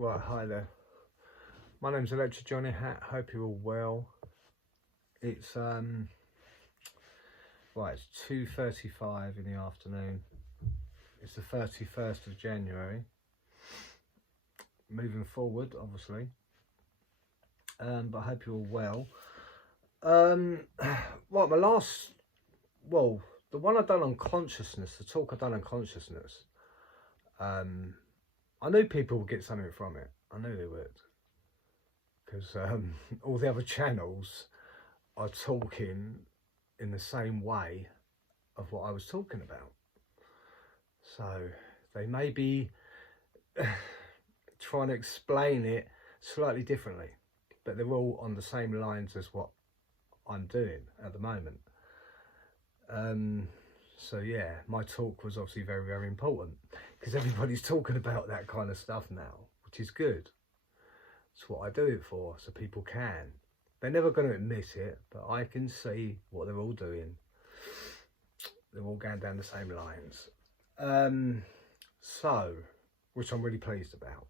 Right, hi there. My name's Electric Johnny Hat. Hope you're all well. It's it's 2:35 in the afternoon. It's the 31st of January. Moving forward, obviously. But I hope you're all well. Right, the one I done on consciousness, the talk I done on consciousness. I knew people would get something from it. I knew they would. Because all the other channels are talking in the same way of what I was talking about. So they may be trying to explain it slightly differently, but they're all on the same lines as what I'm doing at the moment. So yeah, my talk was obviously very, very important because everybody's talking about that kind of stuff now, which is good. It's what I do it for, so people can. They're never going to admit it, but I can see what they're all doing. They're all going down the same lines. Which I'm really pleased about.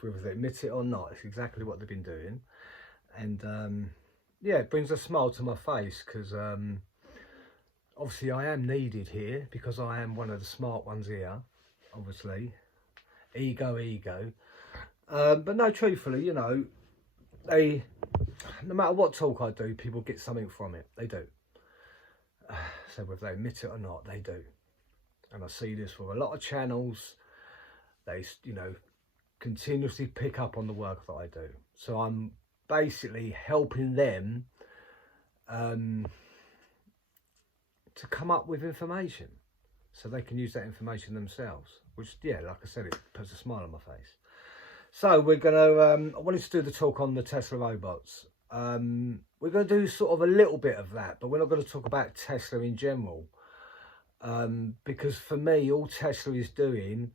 Whether they admit it or not, it's exactly what they've been doing. And yeah, it brings a smile to my face because obviously I am needed here because I am one of the smart ones here, obviously. Ego. But no, truthfully, you know, no matter what talk I do, people get something from it. They do. So whether they admit it or not, they do. And I see this with a lot of channels. They, you know, continuously pick up on the work that I do. So I'm basically helping them to come up with information so they can use that information themselves, which, yeah, like I said, it puts a smile on my face. So we're going to, I wanted to do the talk on the Tesla robots. We're going to do sort of a little bit of that, but we're not going to talk about Tesla in general. Because for me, all Tesla is doing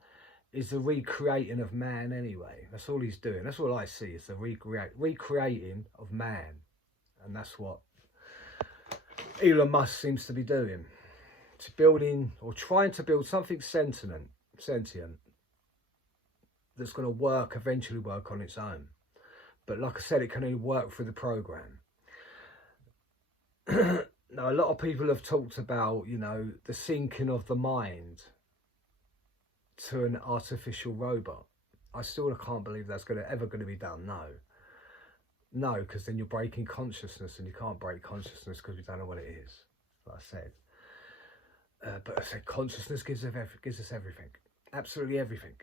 is the recreating of man anyway. That's all he's doing. That's all I see, is the recreating of man. And that's what Elon Musk seems to be doing. To building, or trying to build something sentient that's going to eventually work on its own. But like I said, it can only work through the program. Now, a lot of people have talked about, you know, the sinking of the mind to an artificial robot. I still can't believe that's ever going to be done. No, because then you're breaking consciousness, and you can't break consciousness because we don't know what it is, like I said. But I said consciousness gives us everything, absolutely everything.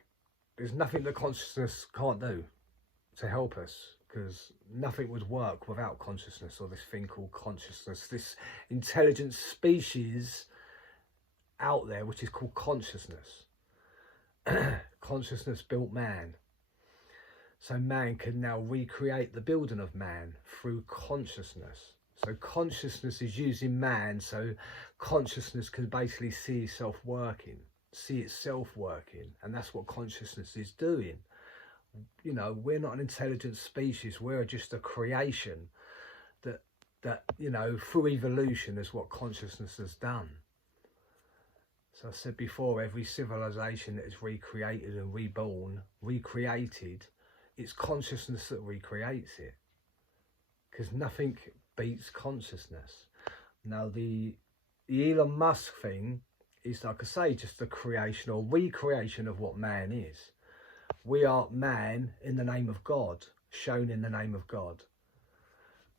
There's nothing that consciousness can't do to help us, because nothing would work without consciousness, or this thing called consciousness, this intelligent species out there which is called consciousness. Consciousness built man. So man can now recreate the building of man through consciousness. So consciousness is using man, so consciousness can basically see itself working, and that's what consciousness is doing. You know, we're not an intelligent species, we're just a creation that you know, through evolution is what consciousness has done. So I said before, every civilization that is recreated and reborn, recreated, it's consciousness that recreates it, because nothing beats consciousness. Now the Elon Musk thing is, like I say, just the creation or recreation of what man is. We are man in the name of God, shown in the name of God.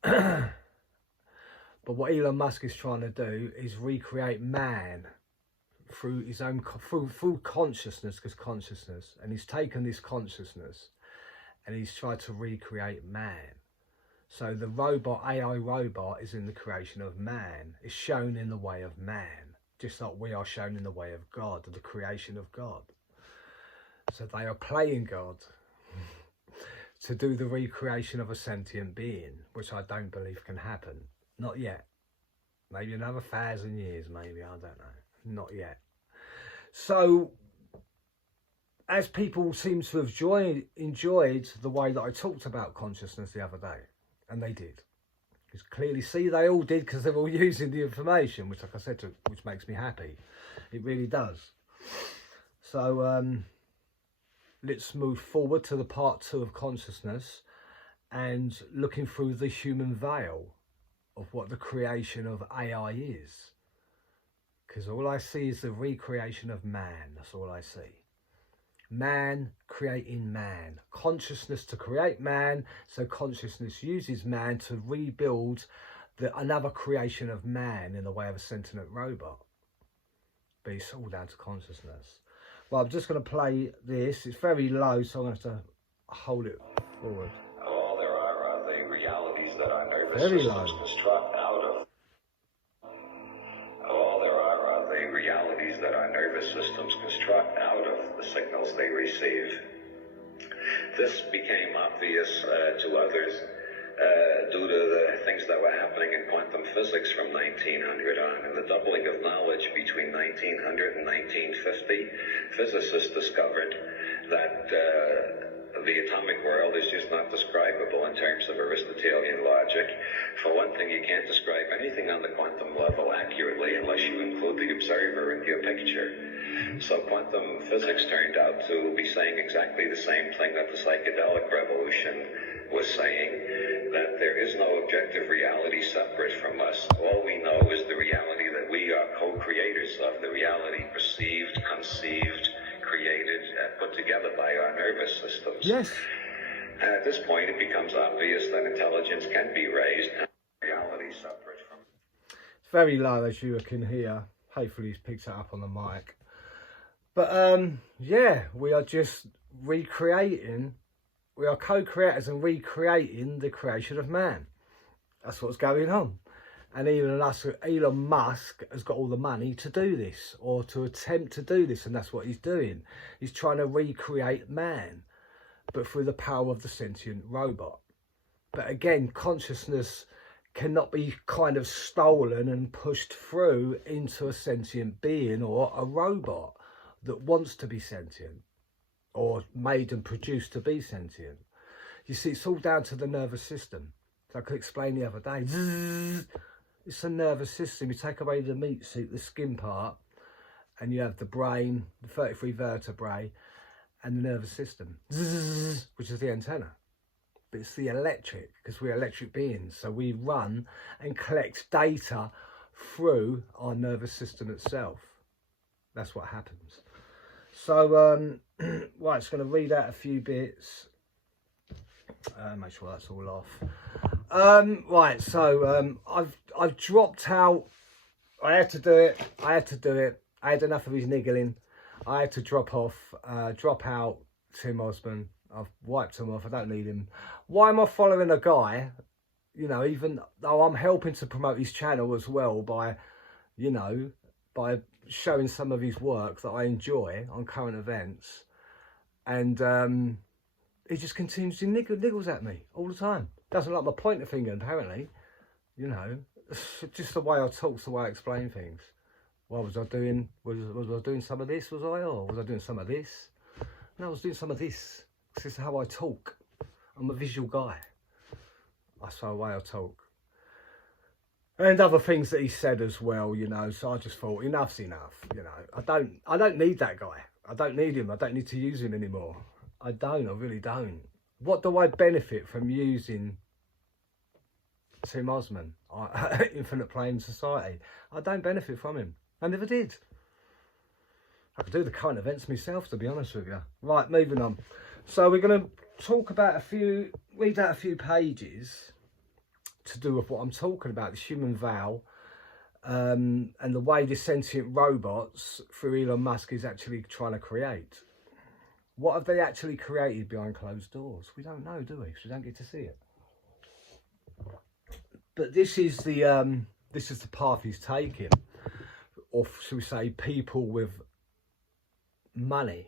But what Elon Musk is trying to do is recreate man through his own, through consciousness, and he's taken this consciousness and he's tried to recreate man. So the robot, AI robot, is in the creation of man, is shown in the way of man, just like we are shown in the way of God, the creation of God. So they are playing God to do the recreation of a sentient being, which I don't believe can happen. Not yet. Maybe another 1,000 years, maybe, I don't know. Not yet. So, as people seem to have enjoyed the way that I talked about consciousness the other day, and they did. Because clearly, see, they all did, because they're all using the information, which, like I said, which makes me happy. It really does. So, let's move forward to the part 2 of consciousness and looking through the human veil of what the creation of AI is. Because all I see is the recreation of man. That's all I see. Man creating man. Consciousness to create man. So consciousness uses man to rebuild another creation of man in the way of a sentient robot. But it's all down to consciousness. Well, I'm just going to play this. It's very low, so I'm going to have to hold it forward. All there are the realities that our nervous Very systems low. construct out of. All there are the realities that our nervous systems construct out of the signals they receive. This became obvious to others due to the things that were happening in quantum physics from 1900 on, and the doubling of knowledge between 1900 and 1950. Physicists discovered that the atomic world is just not describable in terms of Aristotelian logic. For one thing, you can't describe anything on the quantum level accurately unless you include the observer in your picture. So quantum physics turned out to be saying exactly the same thing that the psychedelic revolution was saying, that there is no objective reality separate from us. All we know is the reality that we are co-creators of, the reality perceived, conceived, created, put together by our nervous systems. Yes. And at this point, it becomes obvious that intelligence can be raised and reality separate from. It's very low, as you can hear. Hopefully he's picked it up on the mic. But yeah, we are just recreating. We are co-creators and recreating the creation of man. That's what's going on. And Elon Musk has got all the money to do this, or to attempt to do this, and that's what he's doing. He's trying to recreate man, but through the power of the sentient robot. But again, consciousness cannot be kind of stolen and pushed through into a sentient being or a robot that wants to be sentient, or made and produced to be sentient. You see, it's all down to the nervous system. So I could explain the other day. Zzz, it's a nervous system. You take away the meat suit, the skin part, and you have the brain, the 33 vertebrae, and the nervous system, Zzz, which is the antenna. But it's the electric, because we're electric beings. So we run and collect data through our nervous system itself. That's what happens. So, right, it's going to read out a few bits. Make sure that's all off. Right, so I've dropped out. I had to do it. I had enough of his niggling. I had to drop out Tim Osman. I've wiped him off. I don't need him. Why am I following a guy? You know, even though I'm helping to promote his channel as well by, you know, by showing some of his work that I enjoy on current events, and he just continues to niggles at me all the time. Doesn't like my pointer finger, apparently. You know, it's just the way I talk, the way I explain things. What was I doing? Was I doing some of this? Was I, or was I doing some of this? No, I was doing some of this. This is how I talk. I'm a visual guy. That's the way I talk. And other things that he said as well, you know, so I just thought enough's enough, you know. I don't need that guy. I don't need him. I don't need to use him anymore. I really don't. What do I benefit from using Tim Osman, Infinite Plane Society? I don't benefit from him. I never did. I could do the current events myself, to be honest with you. Right, moving on. So we're going to talk about read out a few pages to do with what I'm talking about, the human veil, and the way the sentient robots through Elon Musk is actually trying to create. What have they actually created behind closed doors? We don't know, do we? Because we don't get to see it. But this is the path he's taking, or should we say, people with money,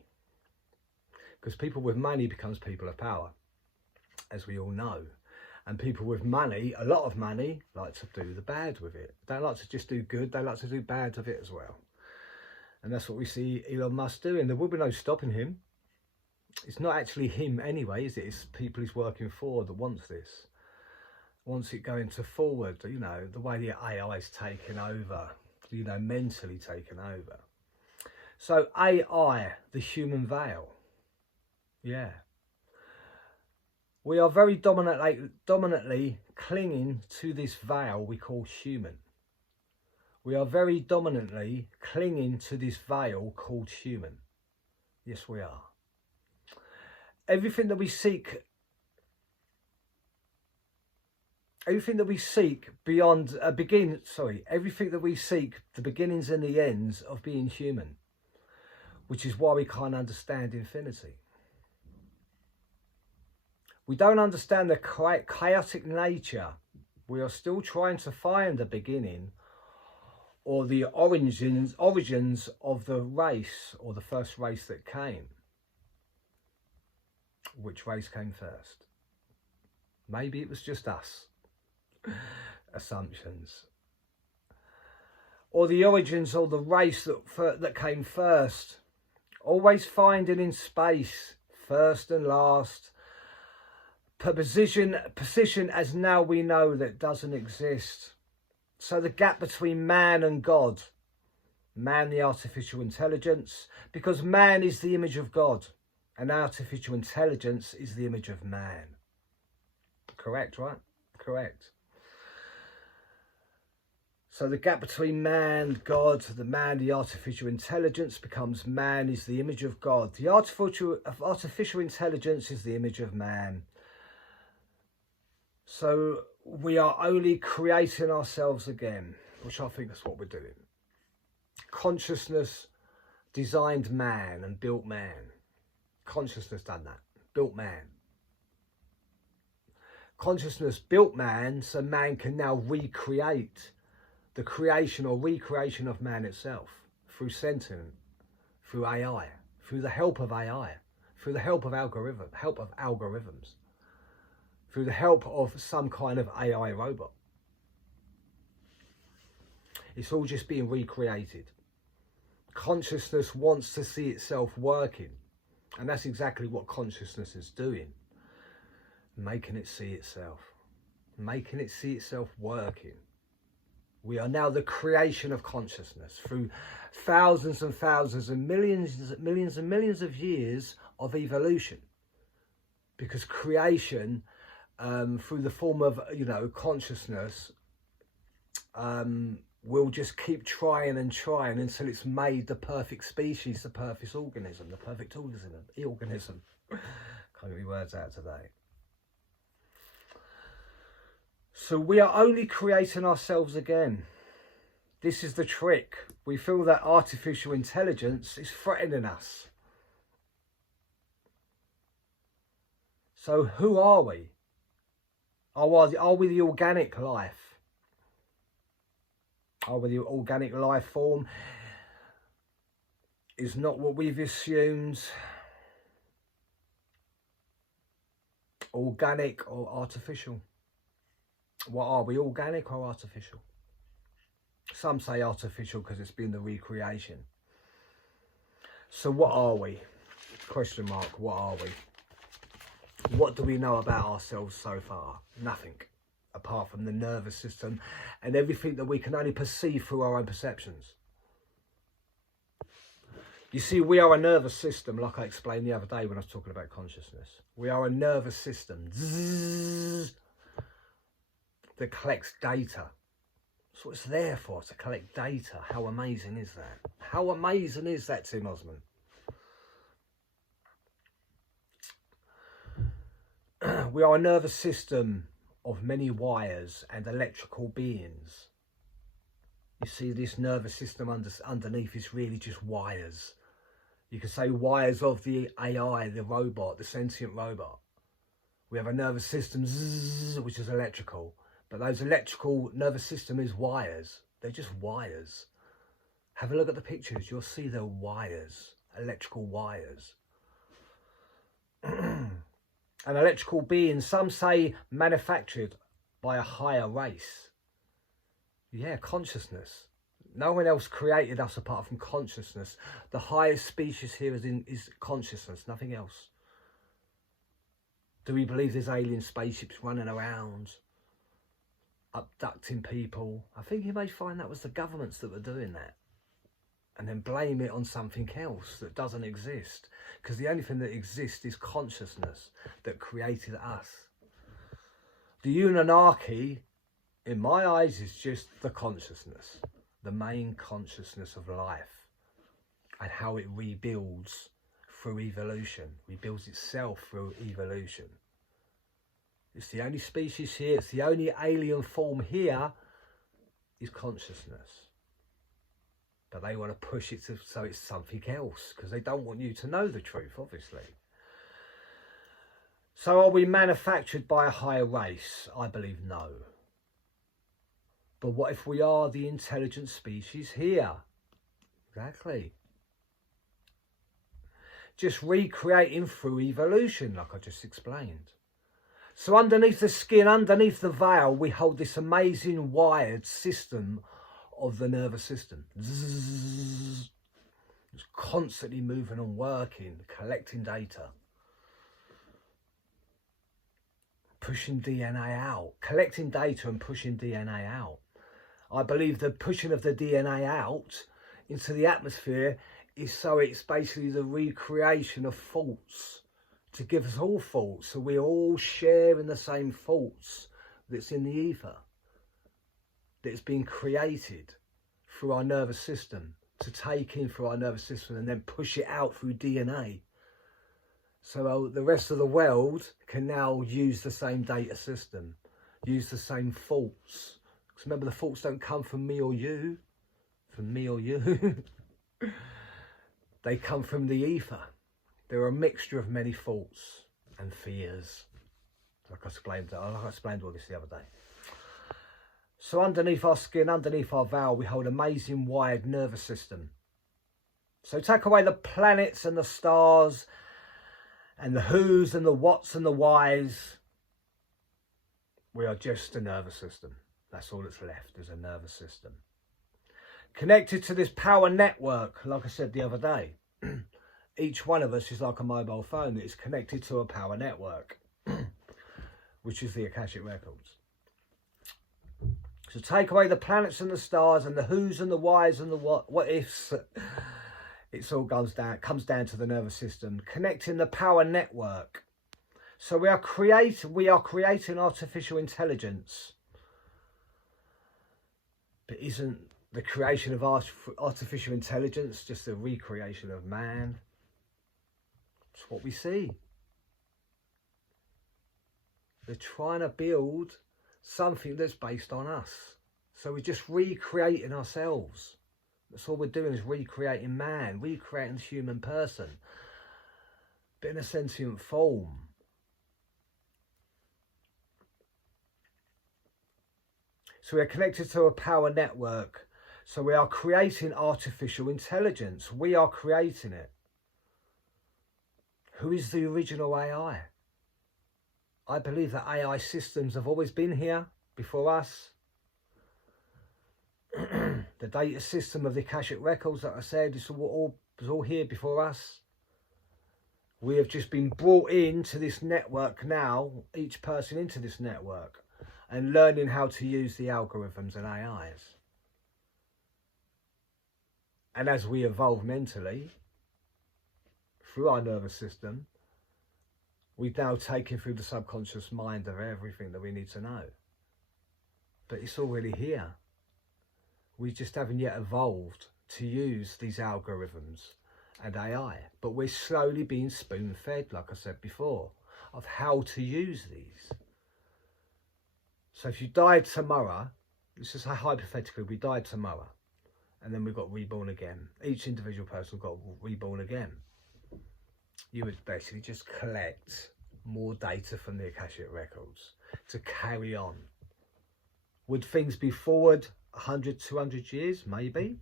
because people with money becomes people of power, as we all know. And people with money, a lot of money, like to do the bad with it. They don't like to just do good, they like to do bad with it as well. And that's what we see Elon Musk doing. There will be no stopping him. It's not actually him anyway, is it? It's people he's working for that wants this. Wants it going to forward, you know, the way the AI is taken over, you know, mentally taken over. So AI, the human veil. Yeah. We are very dominantly clinging to this veil we call human. We are very dominantly clinging to this veil called human. Yes, we are. Everything that we seek beyond everything that we seek, the beginnings and the ends of being human, which is why we can't understand infinity. We don't understand the chaotic nature. We are still trying to find the beginning or the origins of the race, or the first race that came. Which race came first? Maybe it was just us. Assumptions. Or the origins of the race that came first. Always finding in space, first and last, position as now we know that doesn't exist. So the gap between man and God, man the artificial intelligence, because man is the image of God and artificial intelligence is the image of man. Correct, right? Correct. So the gap between man, God, the artificial intelligence becomes man is the image of God. The artificial intelligence is the image of man. So we are only creating ourselves again, which I think is what we're doing. Consciousness designed man and built man. Consciousness done that, built man. Consciousness built man, so man can now recreate the creation or recreation of man itself through sentient, through AI, through the help of AI, through the help of algorithms, through the help of some kind of AI robot. It's all just being recreated. Consciousness wants to see itself working, and that's exactly what consciousness is doing. Making it see itself. Making it see itself working. We are now the creation of consciousness through thousands and thousands and millions and millions of years of evolution. Because creation, through the form of, consciousness, will just keep trying and trying until it's made the perfect species, the perfect organism. Can't get my words out today. So we are only creating ourselves again. This is the trick. We feel that artificial intelligence is threatening us. So who are we? Are we the organic life? Are we the organic life form? Is not what we've assumed. Organic or artificial? What are we, organic or artificial? Some say artificial because it's been the recreation. So what are we? Question mark, what are we? What do we know about ourselves so far? Nothing, apart from the nervous system and everything that we can only perceive through our own perceptions. You see, we are a nervous system, like I explained the other day when I was talking about consciousness. We are a nervous system. Zzz, that collects data. That's what it's there for, to collect data. How amazing is that? How amazing is that, Tim Osman? We are a nervous system of many wires and electrical beings. You see, this nervous system underneath is really just wires. You could say wires of the AI, the robot, the sentient robot. We have a nervous system, zzz, which is electrical. But those electrical nervous system is wires. They're just wires. Have a look at the pictures. You'll see they're wires, electrical wires. An electrical being, some say manufactured by a higher race. Yeah, consciousness. No one else created us apart from consciousness. The highest species here is consciousness, nothing else. Do we believe there's alien spaceships running around, abducting people? I think you may find that was the governments that were doing that. and then blame it on something else that doesn't exist. Because the only thing that exists is consciousness that created us. The Anunnaki, in my eyes, is just the consciousness, the main consciousness of life, and how it rebuilds through evolution, rebuilds itself through evolution. It's the only species here, it's the only alien form here, is consciousness. But they want to push it so it's something else, because they don't want you to know the truth, obviously. So are we manufactured by a higher race? I believe no. But what if we are the intelligent species here? Exactly. Just recreating through evolution, like I just explained. So underneath the skin, underneath the veil, we hold this amazing wired system of the nervous system. Zzz. It's constantly moving and working, collecting data. Pushing DNA out, collecting data and pushing DNA out. I believe the pushing of the DNA out into the atmosphere is so it's basically the recreation of thoughts, to give us all thoughts, so we're all sharing the same thoughts that's in the ether, that's been created through our nervous system, to take in through our nervous system and then push it out through DNA. So the rest of the world can now use the same data system, use the same thoughts. Because remember, the thoughts don't come from me or you, They come from the ether. They're a mixture of many thoughts and fears. Like I explained all this the other day. So underneath our skin, underneath our veil, we hold an amazing wired nervous system. So take away the planets and the stars and the who's and the what's and the why's. We are just a nervous system. That's all that's left, is a nervous system. Connected to this power network, like I said the other day. Each one of us is like a mobile phone that is connected to a power network, which is the Akashic Records. So take away the planets and the stars and the who's and the why's and the what ifs. It all comes down to the nervous system, connecting the power network. So we are creating artificial intelligence. But isn't the creation of artificial intelligence just a recreation of man? It's what we see. They're trying to build something that's based on us. So we're just recreating ourselves. That's all we're doing, is recreating man, recreating the human person, but in a sentient form. So we're connected to a power network. So we are creating artificial intelligence. We are creating it. Who is the original AI? I believe that AI systems have always been here before us. The data system of the Akashic Records, that I said, was all here before us. We have just been brought into this network now, each person into this network, and learning how to use the algorithms and AIs. And as we evolve mentally, through our nervous system, we've now taken through the subconscious mind of everything that we need to know. But it's already here. We just haven't yet evolved to use these algorithms and AI. But we're slowly being spoon-fed, like I said before, of how to use these. So if you died tomorrow, let's just say hypothetically, we died tomorrow, and then we got reborn again. Each individual person got reborn again. You would basically just collect more data from the Akashic Records to carry on. Would things be forward 100, 200 years? Maybe.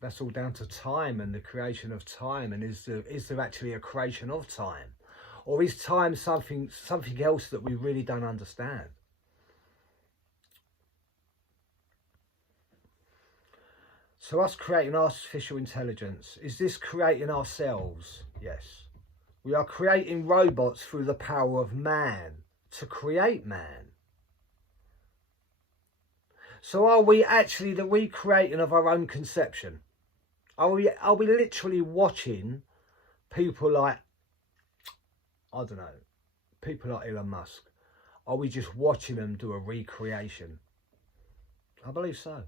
That's all down to time and the creation of time. And is there actually a creation of time? Or is time something else that we really don't understand? So us creating artificial intelligence, is this creating ourselves? Yes. We are creating robots through the power of man, to create man. So are we actually the recreating of our own conception? Are we literally watching people like, I don't know, people like Elon Musk? Are we just watching them do a recreation? I believe so.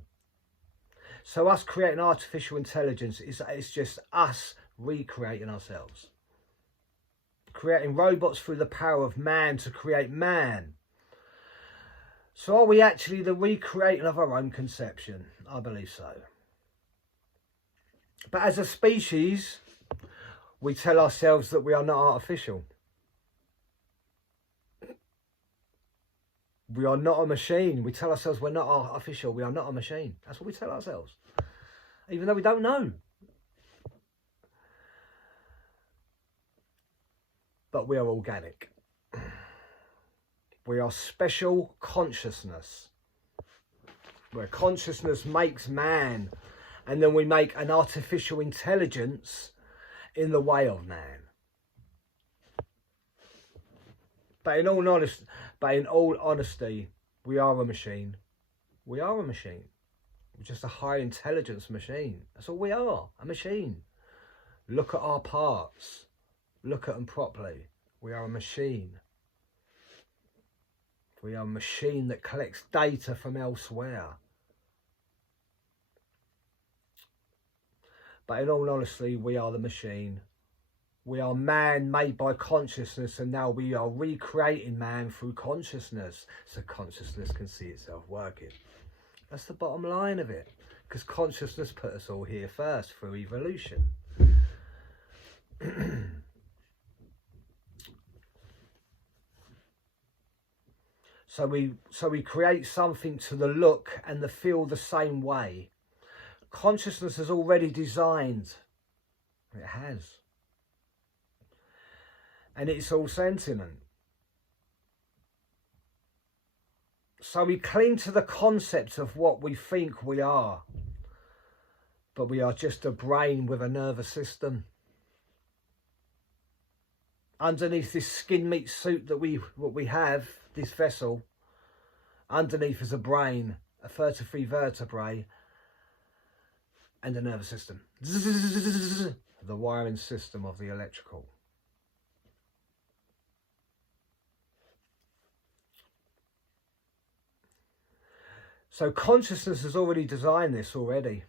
So us creating artificial intelligence it's just us recreating ourselves. Creating robots through the power of man to create man. So are we actually the recreating of our own conception? I believe so. But as a species, we tell ourselves that we are not artificial. We are not a machine. We tell ourselves we're not artificial. We are not a machine. That's what we tell ourselves. Even though we don't know. But we are organic. We are special consciousness. Where consciousness makes man. And then we make an artificial intelligence in the way of man. But in all honesty, we are a machine. We are a machine. We're just a high intelligence machine. That's all we are, a machine. Look at our parts. Look at them properly. We are a machine. We are a machine that collects data from elsewhere. But in all honesty, we are the machine. We are man made by consciousness, and now we are recreating man through consciousness, so consciousness can see itself working. That's the bottom line of it, because consciousness put us all here first through evolution. So we create something to the look and the feel the same way. Consciousness is already designed. It has. And it's all sentient. So we cling to the concept of what we think we are. But we are just a brain with a nervous system. Underneath this skin meat suit that we have, this vessel, underneath is a brain, a 33 vertebrae, and a nervous system. The wiring system of the electrical. So consciousness has already designed this already.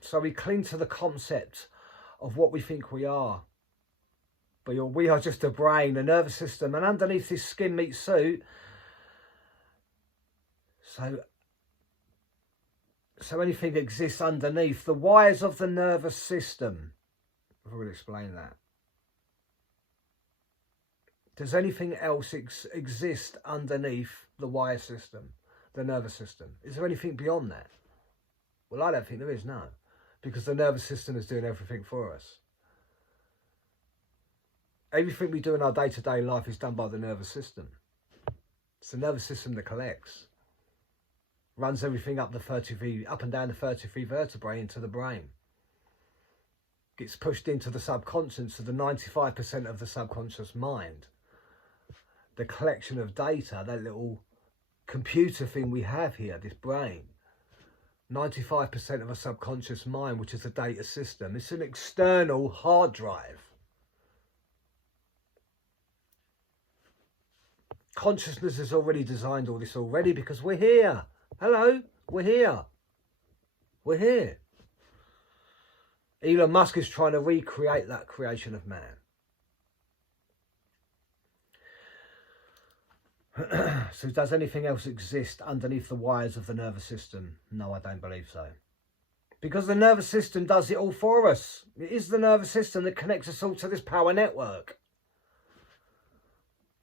So we cling to the concept of what we think we are. But we are just a brain, a nervous system, and underneath this skin meat suit, so anything exists underneath. The wires of the nervous system. I've already explained that. Does anything else exist underneath the wire system, the nervous system? Is there anything beyond that? Well, I don't think there is, no. Because the nervous system is doing everything for us. Everything we do in our day-to-day life is done by the nervous system. It's the nervous system that collects. Runs everything up and down the 33 vertebrae into the brain. Gets pushed into the subconscious, to the 95% of the subconscious mind. The collection of data, that little computer thing we have here, this brain. 95% of a subconscious mind, which is a data system. It's an external hard drive. Consciousness has already designed all this already because we're here. Hello, we're here. We're here. Elon Musk is trying to recreate that creation of man. So does anything else exist underneath the wires of the nervous system? No, I don't believe so. Because the nervous system does it all for us. It is the nervous system that connects us all to this power network.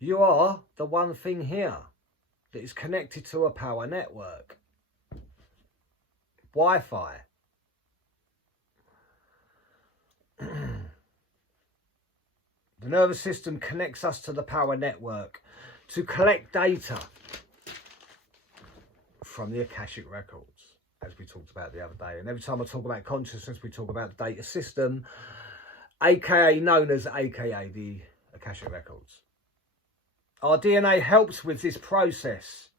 You are the one thing here that is connected to a power network. Wi-Fi. The nervous system connects us to the power network to collect data from the Akashic records, as we talked about the other day. And every time I talk about consciousness, we talk about the data system, aka known as aka the Akashic records. Our DNA helps with this process.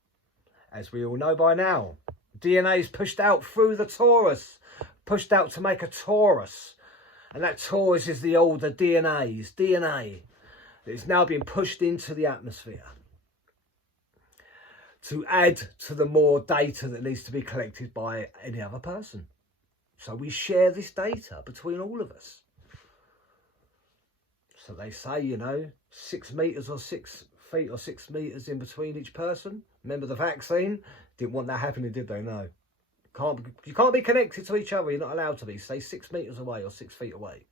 As we all know by now, DNA is pushed out through the torus, pushed out to make a torus. And that torus is the older DNA's DNA that is now being pushed into the atmosphere to add to the more data that needs to be collected by any other person. So we share this data between all of us. So they say, you know, 6 meters or 6 feet or 6 meters in between each person. Remember the vaccine? Didn't want that happening, did they? No. You can't be connected to each other. You're not allowed to be. Stay 6 meters away or 6 feet away.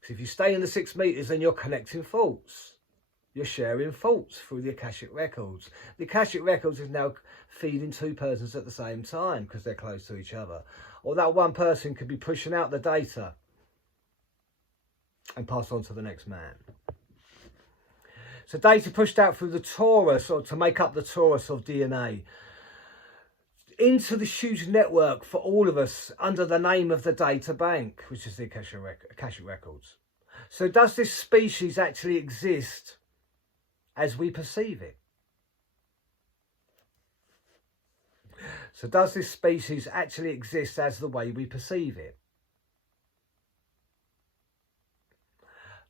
Because if you stay in the 6 meters, then you're connecting faults. You're sharing faults through the Akashic Records. The Akashic Records is now feeding 2 persons at the same time because they're close to each other. Or that one person could be pushing out the data and pass on to the next man. So data pushed out through the torus, or to make up the torus of DNA, into the huge network for all of us under the name of the data bank, which is the Akashic Records. So does this species actually exist as we perceive it? So does this species actually exist as the way we perceive it?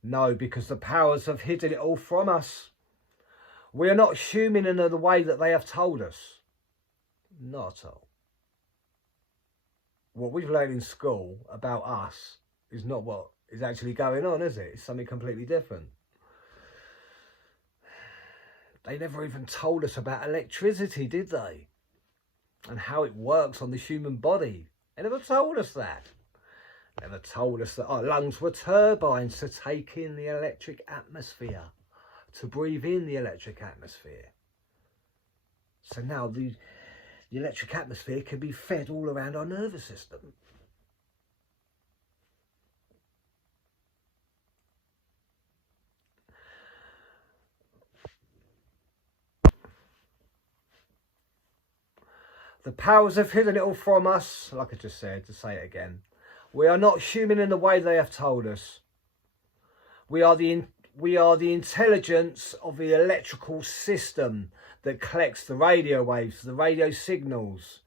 No, because the powers have hidden it all from us. We are not human in the way that they have told us. Not at all. What we've learned in school about us is not what is actually going on, is it? It's something completely different. They never even told us about electricity, did they? And how it works on the human body. They never told us that. Never told us that our lungs were turbines to take in the electric atmosphere, to breathe in the electric atmosphere. So now the electric atmosphere can be fed all around our nervous system. The powers have hidden it all from us, like I just said, to say it again. We are not human in the way they have told us. We are the intelligence of the electrical system that collects the radio waves, the radio signals,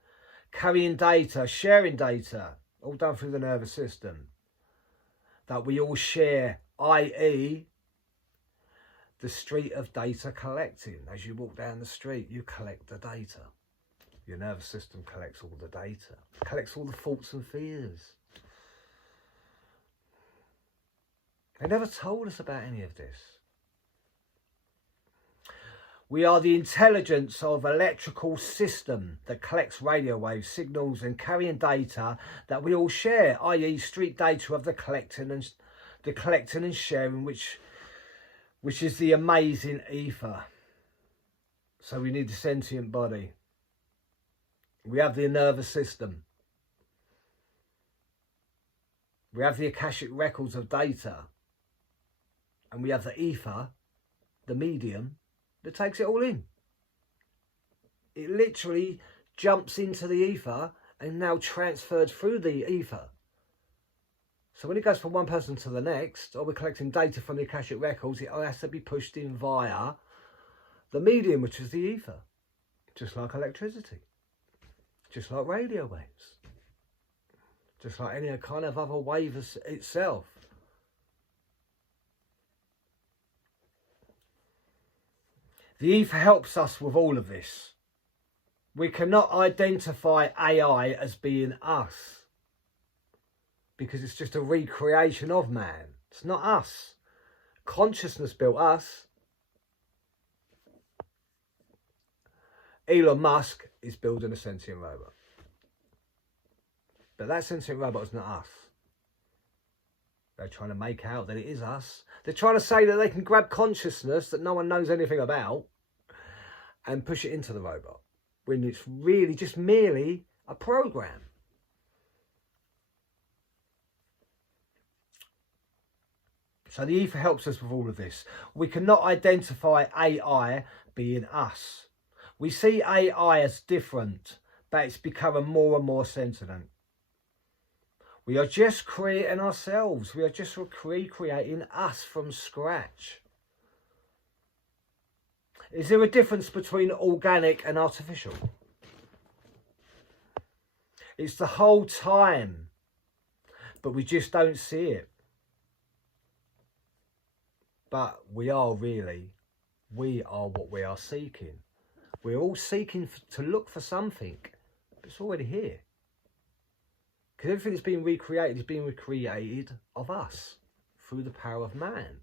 carrying data, sharing data, all done through the nervous system that we all share, i.e. the street of data collecting. As you walk down the street, you collect the data. Your nervous system collects all the data, collects all the thoughts and fears. They never told us about any of this. We are the intelligence of electrical system that collects radio wave signals and carrying data that we all share, i.e. street data of the collecting and sharing, which is the amazing ether. So we need the sentient body. We have the nervous system. We have the Akashic Records of data. And we have the ether, the medium, that takes it all in. It literally jumps into the ether and now transferred through the ether. So when it goes from one person to the next, or we're collecting data from the Akashic Records, it has to be pushed in via the medium, which is the ether. Just like electricity. Just like radio waves. Just like any kind of other wave itself. The ether helps us with all of this. We cannot identify AI as being us because it's just a recreation of man. It's not us. Consciousness built us. Elon Musk is building a sentient robot. But that sentient robot is not us. They're trying to make out that it is us. They're trying to say that they can grab consciousness that no one knows anything about and push it into the robot, when it's really just merely a program. So the ether helps us with all of this. We cannot identify AI being us. We see AI as different, but it's becoming more and more sentient. We are just creating ourselves. We are just recreating us from scratch. Is there a difference between organic and artificial? It's the whole time, but we just don't see it. But we are really, we are what we are seeking. We're all seeking to look for something, but it's already here. Because everything that's been recreated is being recreated of us through the power of man.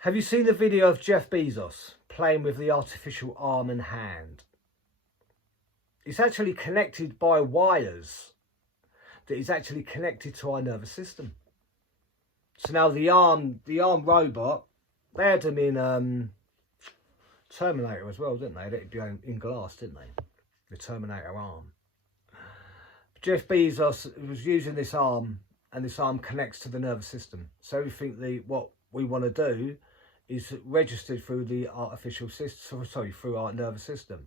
Have you seen the video of Jeff Bezos playing with the artificial arm and hand? It's actually connected by wires that is actually connected to our nervous system. So now the arm robot, they had them in Terminator as well, didn't they? They had it in glass, didn't they? The Terminator arm. Jeff Bezos was using this arm, and this arm connects to the nervous system. So everything what we want to do is registered through the artificial system, through our nervous system.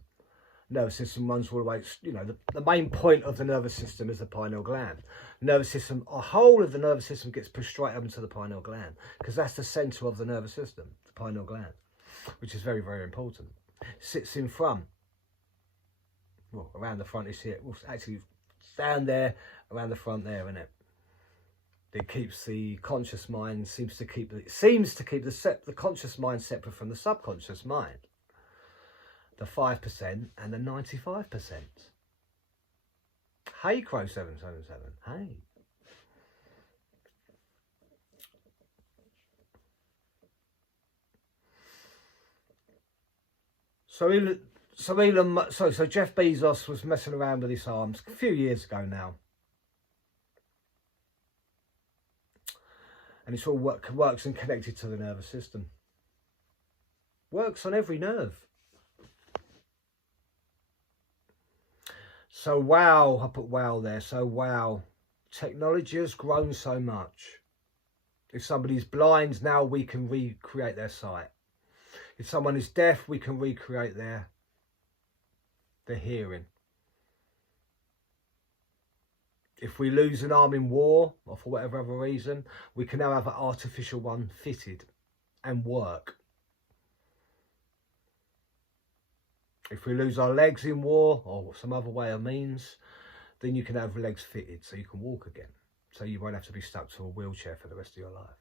Nervous system runs all the way, you know, the main point of the nervous system is the pineal gland. Nervous system, a whole of the nervous system gets pushed straight up into the pineal gland, because that's the centre of the nervous system, the pineal gland, which is very, very important. Sits in front, well, around the front is here, well, actually down there, around the front there, isn't it? It keeps the conscious mind, seems to keep the conscious mind separate from the subconscious mind. The 5% and the 95%. Hey, Crow 777. Hey. So Jeff Bezos was messing around with his arms a few years ago now. And it's all works and connected to the nervous system. Works on every nerve. So wow, I put wow there. So wow, technology has grown so much. If somebody's blind, now we can recreate their sight. If someone is deaf, we can recreate their hearing. If we lose an arm in war, or for whatever other reason, we can now have an artificial one fitted and work. If we lose our legs in war, or some other way or means, then you can have legs fitted so you can walk again. So you won't have to be stuck to a wheelchair for the rest of your life.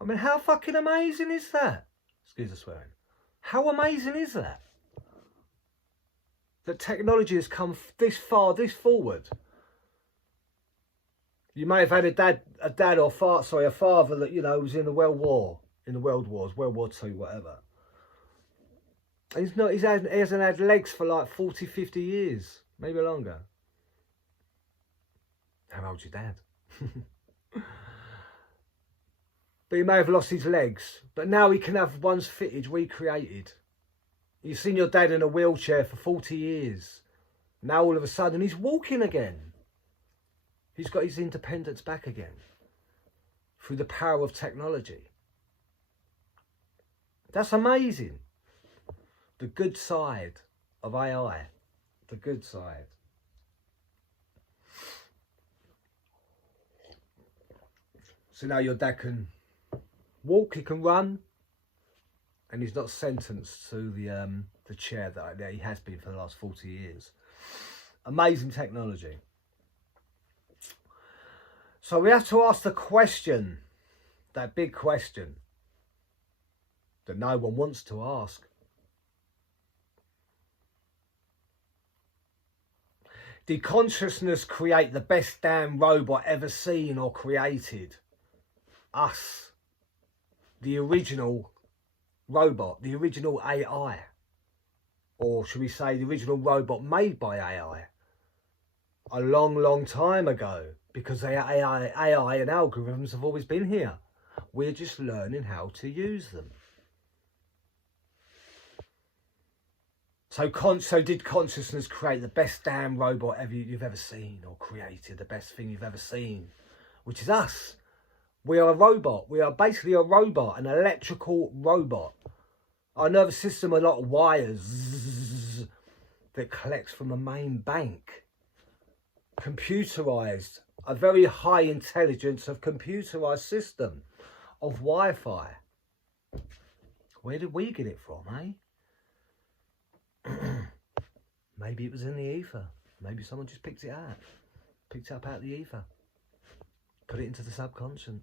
I mean, how fucking amazing is that? Excuse the swearing. How amazing is that? That technology has come this far, this forward. You may have had a father that, you know, was in the World Wars, World War II, whatever. And he hasn't had legs for like 40, 50 years, maybe longer. How old's your dad? But he may have lost his legs, but now he can have ones fitted, recreated. You've seen your dad in a wheelchair for 40 years. Now all of a sudden he's walking again. He's got his independence back again through the power of technology. That's amazing. The good side of AI. The good side. So now your dad can walk, he can run, and he's not sentenced to the chair that he has been for the last 40 years. Amazing technology. So we have to ask the question, that big question that no one wants to ask. Did consciousness create the best damn robot ever seen or created? Us. The original robot, the original AI. Or should we say the original robot made by AI? A long, long time ago. Because AI and algorithms have always been here. We're just learning how to use them. So did consciousness create the best damn robot you've ever seen or created, the best thing you've ever seen, which is us. We are a robot. We are basically a robot, an electrical robot. Our nervous system are like wires that collects from a main bank. Computerized a very high intelligence of computerized system, of Wi-Fi. Where did we get it from, eh? Maybe it was in the ether. Maybe someone just picked it up out of the ether, put it into the subconscious.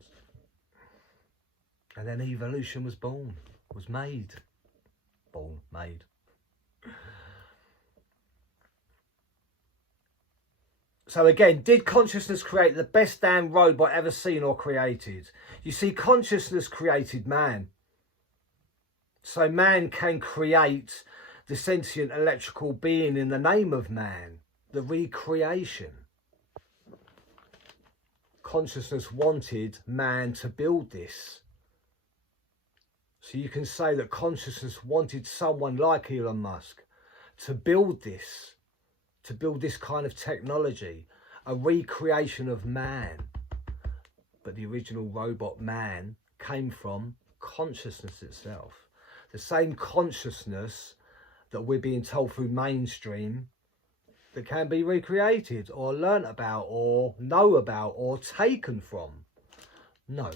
And then evolution was born, was made. Made. So again, did consciousness create the best damn robot ever seen or created? You see, consciousness created man. So man can create the sentient electrical being in the name of man, the recreation. Consciousness wanted man to build this. So you can say that consciousness wanted someone like Elon Musk to build this kind of technology, a recreation of man. But the original robot man came from consciousness itself. The same consciousness that we're being told through mainstream that can be recreated or learnt about or know about or taken from. No.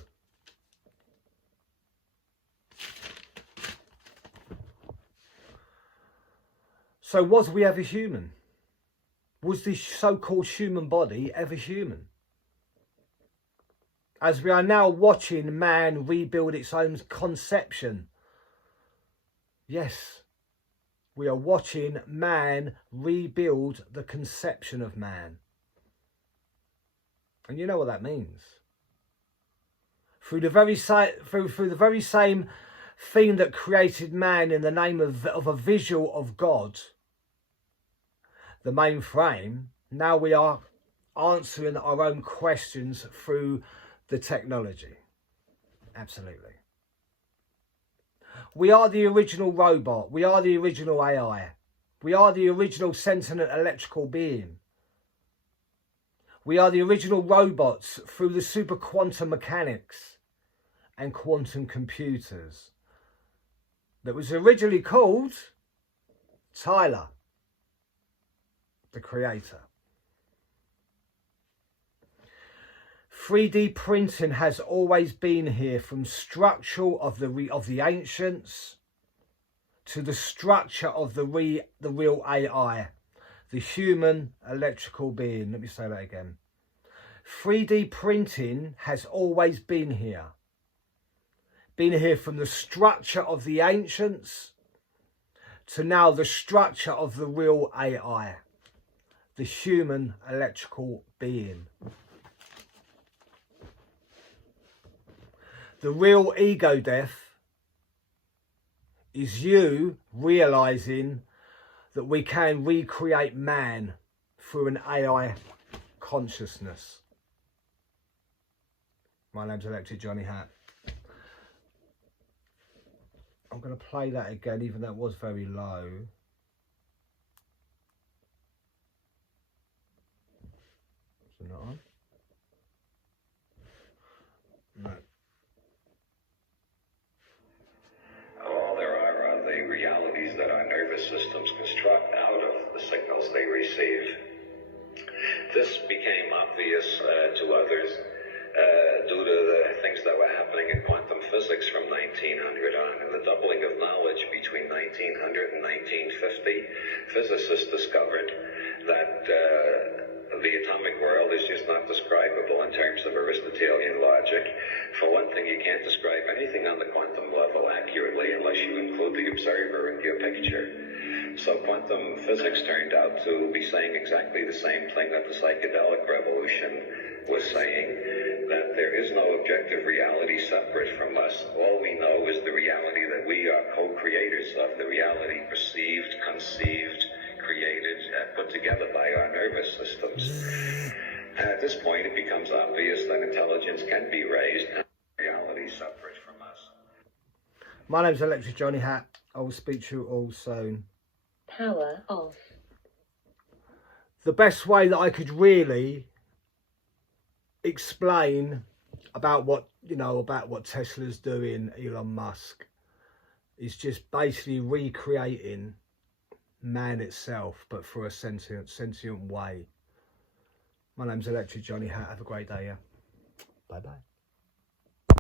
So was we ever human? Was this so-called human body ever human? As we are now watching man rebuild its own conception. Yes, we are watching man rebuild the conception of man. And you know what that means. Through the very same thing that created man in the name of a visual of God, the mainframe, now we are answering our own questions through the technology. Absolutely. We are the original robot. We are the original AI. We are the original sentient electrical being. We are the original robots through the super quantum mechanics and quantum computers that was originally called Tyler, the creator. 3D printing has always been here, from structural of the ancients to the structure of the real AI, the human electrical being. Let me say that again. 3D printing has always been here. Been here from the structure of the ancients to now the structure of the real AI, the human electrical being. The real ego death is you realizing that we can recreate man through an AI consciousness. My name's Electric Johnny Hat. I'm going to play that again, even though it was very low. Is it not on? No. All there are the realities that our nervous systems construct out of the signals they receive. This became obvious to others due to the things that were happening in quantum physics from 1900 on, and the doubling of knowledge between 1900 and 1950. Physicists discovered that the atomic world is just not describable in terms of Aristotelian logic. For one thing, you can't describe anything on the quantum level accurately unless you include the observer in your picture. So quantum physics turned out to be saying exactly the same thing that the psychedelic revolution was saying, that there is no objective reality separate from us. All we know is the reality that we are co-creators of, the reality perceived, conceived, created, put together by our nervous systems. And at this point, it becomes obvious that intelligence can be raised and reality separate from us. My name's Electric Johnny Hat. I will speak to you all soon. Power off. The best way that I could really explain about what Tesla's doing, Elon Musk, is just basically recreating man itself, but through a sentient way. My name's Electric Johnny Hat. Have a great day, yeah. Bye-bye.